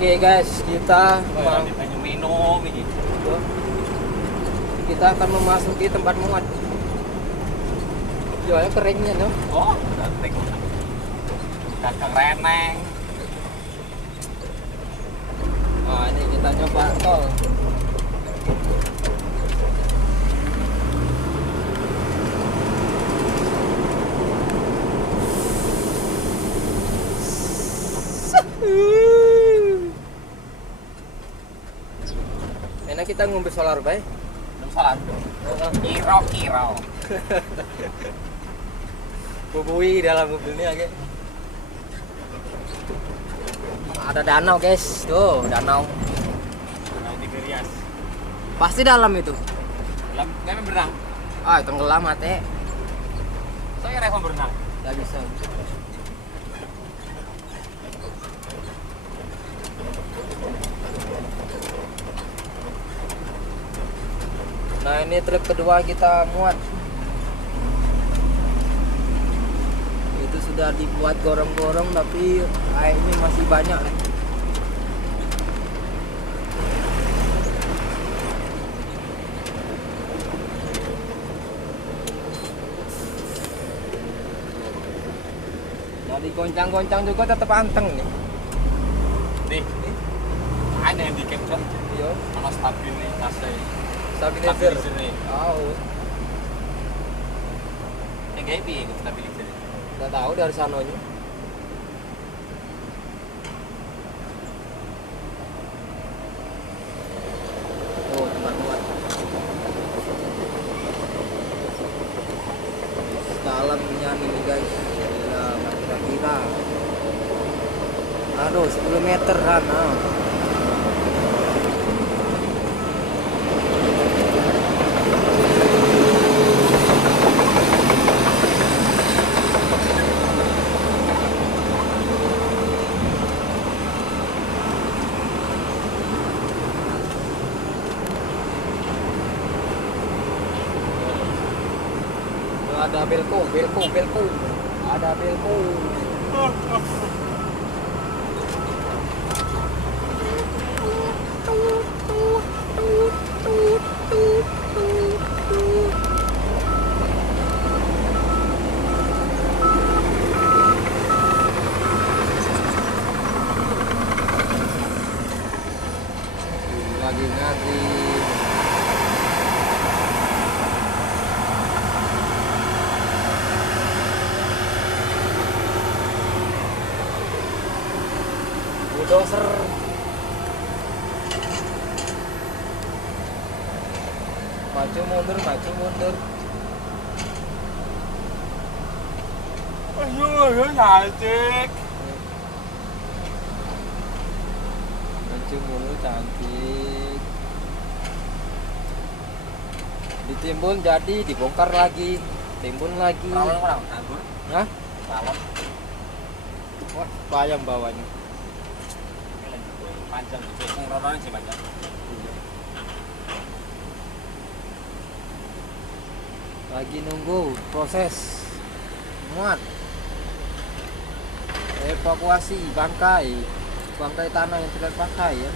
Oke guys, minum ini. kita akan memasuki tempat muat. Jualnya keringnya tuh. Oh, cantik. Kakak reneng. Nah, ini kita coba tol. Enak kita ngombe solar bay. Belum salah. Kiro. Bubui dalam mobil ini agak. Ada danau guys, tuh danau. Nah, ini Gerias. Pasti dalam itu. Dalam nggak berenang. Ah, tenggelam mate. Saya reva berenang. Nggak bisa. Nah, ini truk kedua kita muat. Itu sudah dibuat gorong-gorong tapi airnya masih banyak nih. Nah, digoncang-goncang juga tetap anteng nih. Nih, ada yang di capture. Iya, Sama stabil nih, kasih. stabilizer. nih. Oh, Yang kayak piye stabilizer. nggak tahu dari sanonya. Oh, tempat muat. Dalamnya nih guys. Ya, kira-kira. Aduh, 10 meter kan. Ah. Ada belko. Ada belko. Lagi ngantri. Bulldozer. Maju mundur. Ayo, cantik. Maju mundur cantik. Ditimbun jadi dibongkar lagi, timbun lagi. Orang anggur. Hah? Balon. Wah, bayam bawahnya. Ini lanjut boy. Panjang gitu. Ngoronan sih panjang. Lagi nunggu proses muat, evakuasi bangkai tanah yang tidak pakai ya.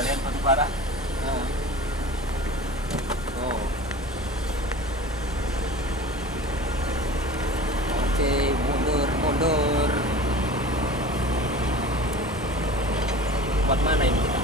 Kalian batu bara. Nah. Oh. Oke, mundur. Buat mana ini kita?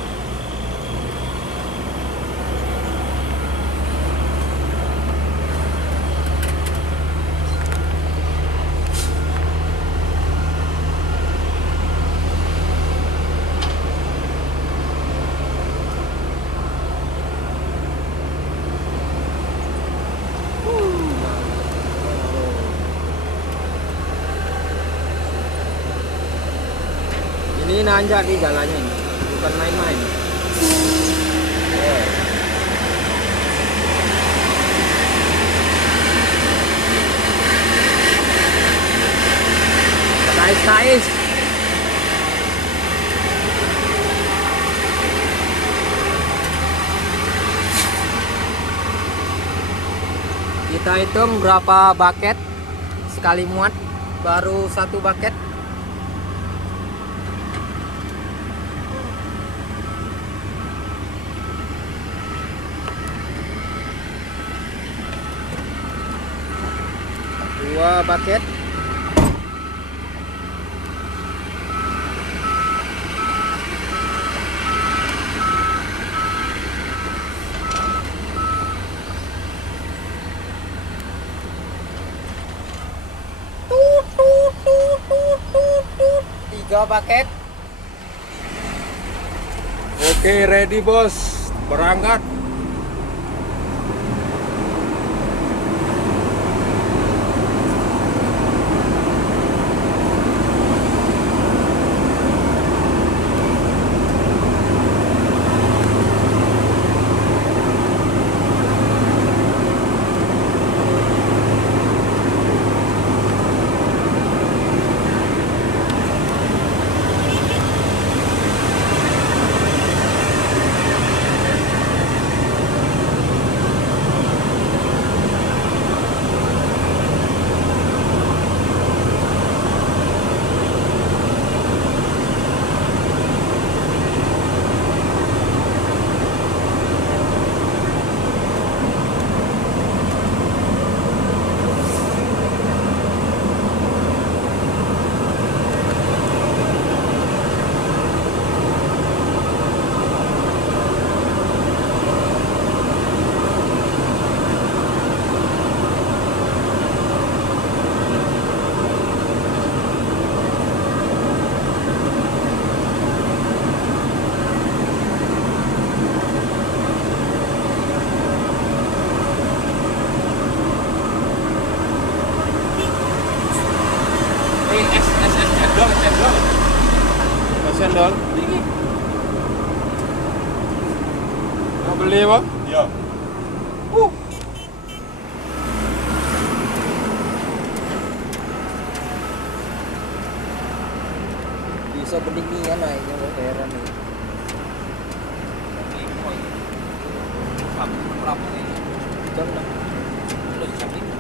Ini nanjak nih jalannya ini, bukan main-main. Oh. Tais. Kita hitung berapa bucket sekali muat, baru 1 bucket. 2 bucket. Tiga bucket. Oke, ready bos, berangkat. Sendal. Mau beli apa? Iya. Bisa pendinginan naiknya, kok heran nih. Berapa nih? Jam 6. Udah jam ini.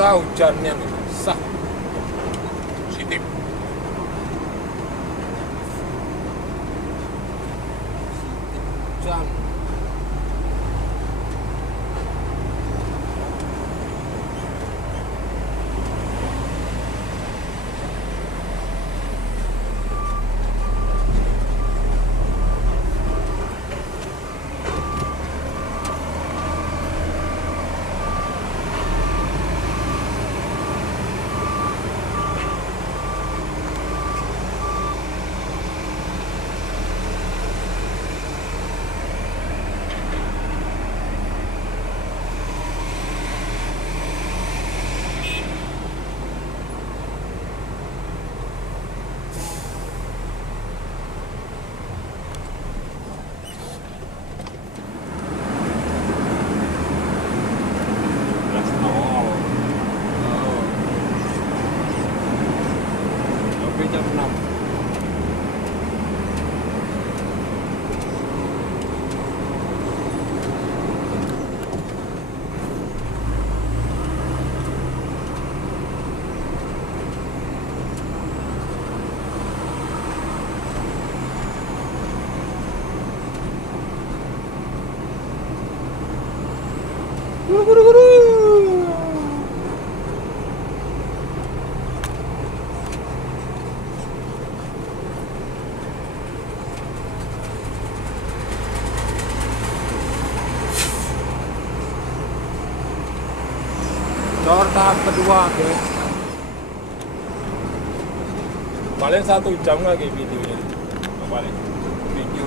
Sah hujannya nih, sah. Positif. Hujan. Jam 6. Guru. Cor tahap kedua, guys. Paling 1 jam lagi videonya. Paling video.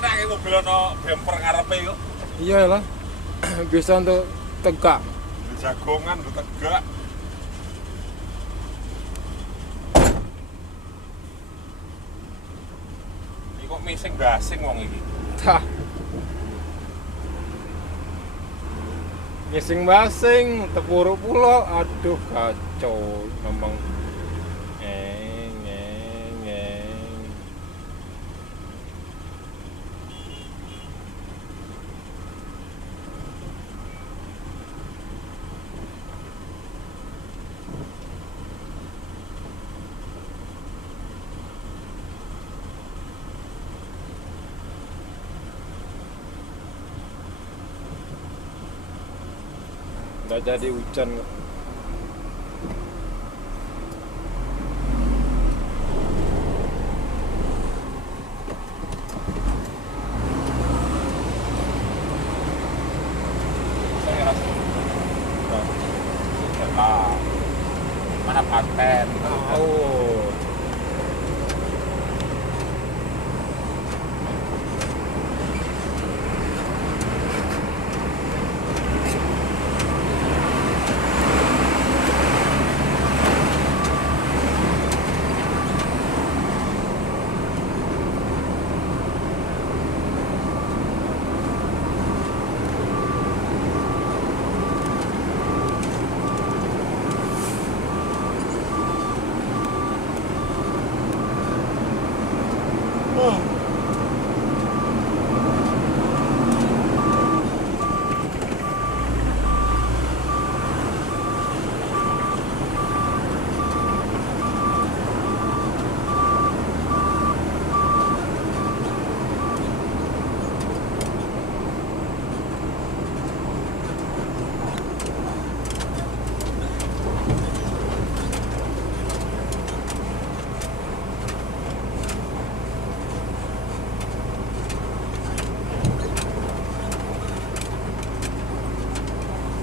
enak iki mobil ono bumper ngarepe kok. Iya lah. Bisa untuk tegak. Jagongan lu tegak. Iki kok mising gasing wong iki. Tah. Ngising-basing, tepuruk pulau, aduh kacau memang. Ngeng. Nggak jadi hujan. Saya rasa. Nah, mana paten? Oh.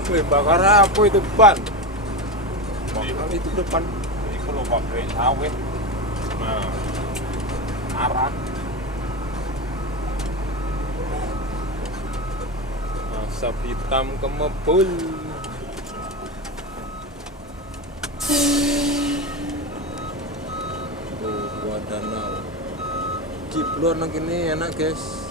Wih, bakar apa itu ban? Bakar itu depan. Iku lho pabrik sawit. Nah, arah. Asap hitam kemebul. Tuh, buat danau. Ciplon ini enak guys.